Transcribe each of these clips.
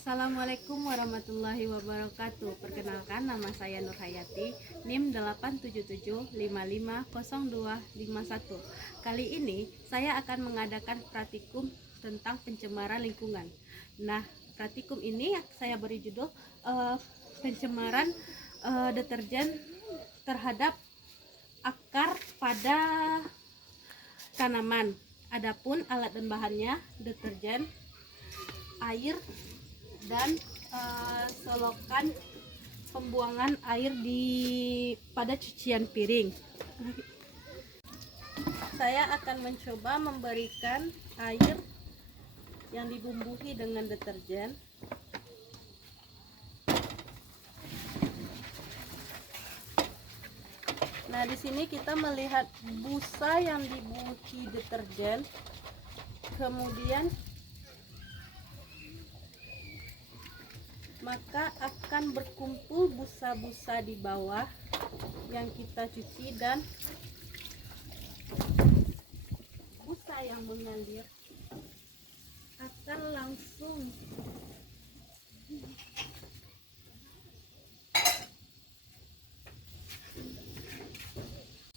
Assalamualaikum warahmatullahi wabarakatuh. Perkenalkan, nama saya Nur Hayati, NIM 877550251. Kali ini saya akan mengadakan praktikum tentang pencemaran lingkungan. Nah, praktikum ini saya beri judul pencemaran deterjen terhadap akar pada tanaman. Adapun alat dan bahannya deterjen, air, dan selokan pembuangan air pada cucian piring. Saya akan mencoba memberikan air yang dibumbui dengan deterjen. Nah, di sini kita melihat busa yang dibumbui deterjen. Kemudian maka akan berkumpul busa-busa di bawah yang kita cuci, dan busa yang mengalir akan langsung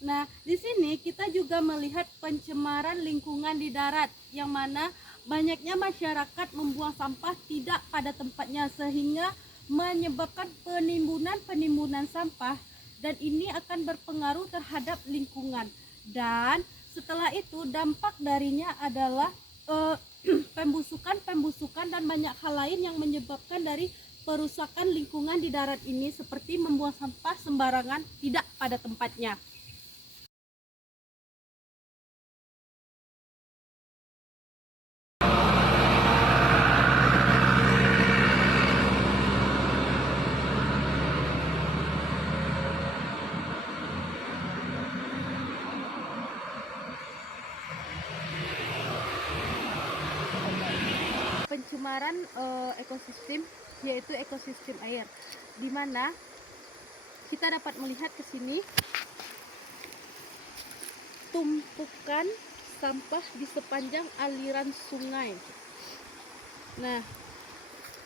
Nah, di sini kita juga melihat pencemaran lingkungan di darat, yang mana banyaknya masyarakat membuang sampah tidak pada tempatnya, sehingga menyebabkan penimbunan sampah, dan ini akan berpengaruh terhadap lingkungan. Dan setelah itu dampak darinya adalah pembusukan dan banyak hal lain yang menyebabkan dari perusakan lingkungan di darat ini, seperti membuang sampah sembarangan tidak pada tempatnya. Pencemaran ekosistem, yaitu ekosistem air, di mana kita dapat melihat ke sini tumpukan sampah di sepanjang aliran sungai. Nah,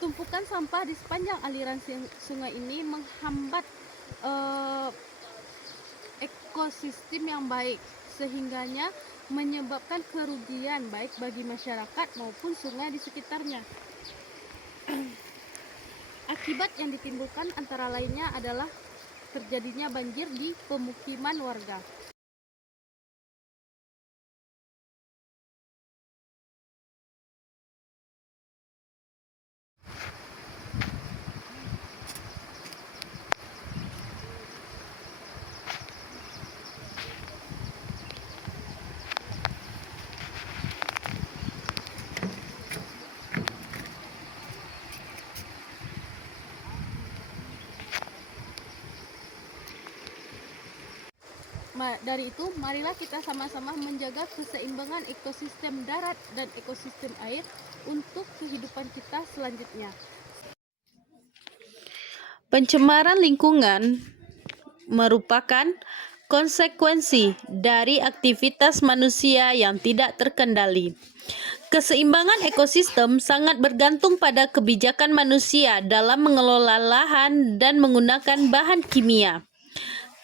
tumpukan sampah di sepanjang aliran sungai ini menghambat ekosistem yang baik, sehingganya menyebabkan kerugian baik bagi masyarakat maupun sungai di sekitarnya. Akibat yang ditimbulkan antara lainnya adalah terjadinya banjir di pemukiman warga. Dari itu, marilah kita sama-sama menjaga keseimbangan ekosistem darat dan ekosistem air untuk kehidupan kita selanjutnya. Pencemaran lingkungan merupakan konsekuensi dari aktivitas manusia yang tidak terkendali. Keseimbangan ekosistem sangat bergantung pada kebijakan manusia dalam mengelola lahan dan menggunakan bahan kimia.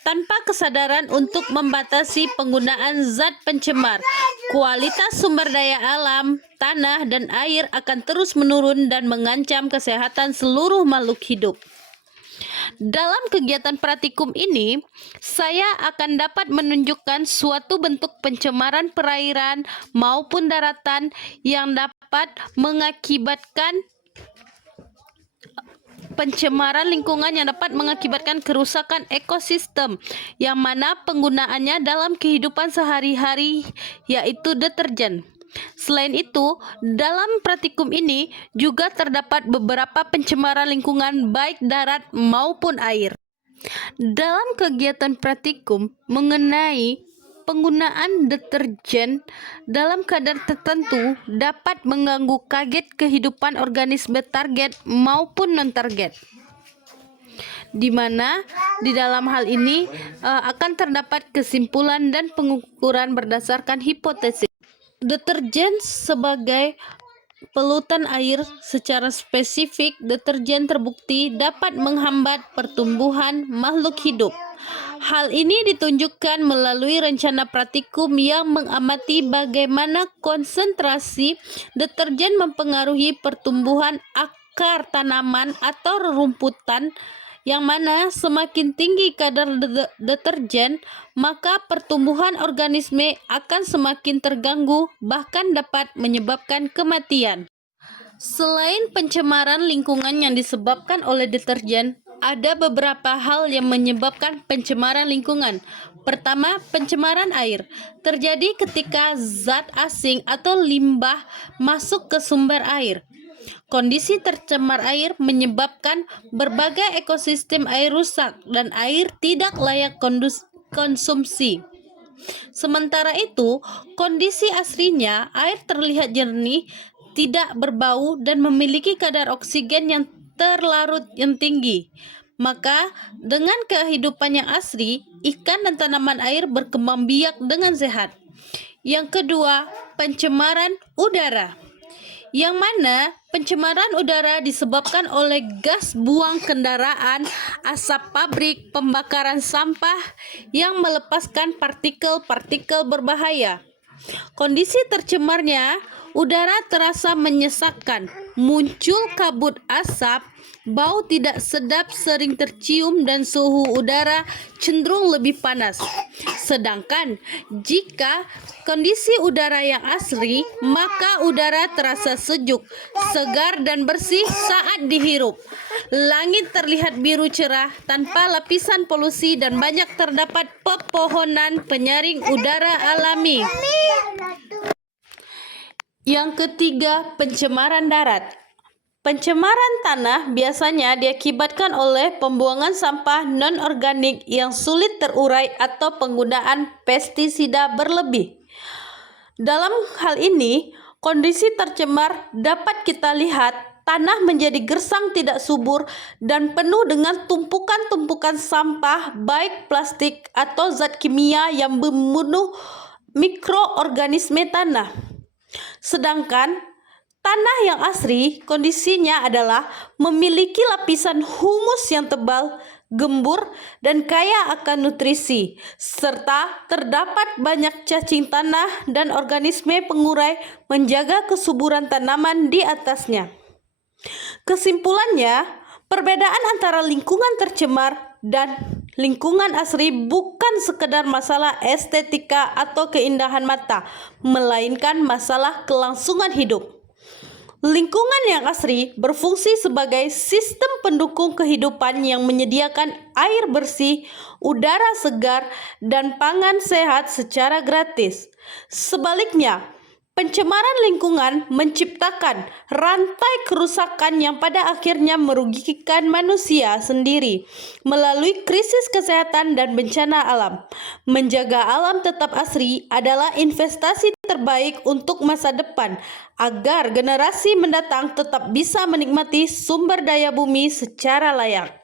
Tanpa kesadaran untuk membatasi penggunaan zat pencemar, kualitas sumber daya alam, tanah, dan air akan terus menurun dan mengancam kesehatan seluruh makhluk hidup. Dalam kegiatan praktikum ini, saya akan dapat menunjukkan suatu bentuk pencemaran perairan maupun daratan yang dapat mengakibatkan pencemaran lingkungan yang dapat mengakibatkan kerusakan ekosistem, yang mana penggunaannya dalam kehidupan sehari-hari yaitu deterjen. Selain itu, dalam praktikum ini juga terdapat beberapa pencemaran lingkungan baik darat maupun air. Dalam kegiatan praktikum mengenai penggunaan deterjen dalam kadar tertentu dapat mengganggu kaget kehidupan organisme target maupun non-target, di mana di dalam hal ini akan terdapat kesimpulan dan pengukuran berdasarkan hipotesis. Deterjen sebagai polutan air secara spesifik, deterjen terbukti dapat menghambat pertumbuhan makhluk hidup. Hal ini ditunjukkan melalui rencana praktikum yang mengamati bagaimana konsentrasi deterjen mempengaruhi pertumbuhan akar tanaman atau rerumputan, yang mana semakin tinggi kadar deterjen, maka pertumbuhan organisme akan semakin terganggu, bahkan dapat menyebabkan kematian. Selain pencemaran lingkungan yang disebabkan oleh deterjen, ada beberapa hal yang menyebabkan pencemaran lingkungan. Pertama, pencemaran air. Terjadi ketika zat asing atau limbah masuk ke sumber air. Kondisi tercemar air menyebabkan berbagai ekosistem air rusak dan air tidak layak konsumsi. Sementara itu, kondisi aslinya air terlihat jernih, tidak berbau, dan memiliki kadar oksigen yang terlarut yang tinggi. Maka, dengan kehidupan yang asli, ikan dan tanaman air berkembang biak dengan sehat. Yang kedua, pencemaran udara. Yang mana pencemaran udara disebabkan oleh gas buang kendaraan, asap pabrik, pembakaran sampah yang melepaskan partikel-partikel berbahaya. Kondisi tercemarnya udara terasa menyesakkan, muncul kabut asap, bau tidak sedap sering tercium, dan suhu udara cenderung lebih panas. Sedangkan jika kondisi udara yang asli, maka udara terasa sejuk, segar, dan bersih saat dihirup. Langit terlihat biru cerah tanpa lapisan polusi dan banyak terdapat pepohonan penyaring udara alami. Yang ketiga, pencemaran darat. Pencemaran tanah biasanya diakibatkan oleh pembuangan sampah non-organik yang sulit terurai atau penggunaan pestisida berlebih. Dalam hal ini, kondisi tercemar dapat kita lihat tanah menjadi gersang, tidak subur, dan penuh dengan tumpukan-tumpukan sampah, baik plastik atau zat kimia yang membunuh mikroorganisme tanah. Sedangkan tanah yang asli kondisinya adalah memiliki lapisan humus yang tebal, gembur, dan kaya akan nutrisi, serta terdapat banyak cacing tanah dan organisme pengurai menjaga kesuburan tanaman di atasnya. Kesimpulannya, perbedaan antara lingkungan tercemar dan lingkungan asli bukan sekedar masalah estetika atau keindahan mata, melainkan masalah kelangsungan hidup. Lingkungan yang asri berfungsi sebagai sistem pendukung kehidupan yang menyediakan air bersih, udara segar, dan pangan sehat secara gratis. Sebaliknya, pencemaran lingkungan menciptakan rantai kerusakan yang pada akhirnya merugikan manusia sendiri melalui krisis kesehatan dan bencana alam. Menjaga alam tetap asri adalah investasi terbaik untuk masa depan agar generasi mendatang tetap bisa menikmati sumber daya bumi secara layak.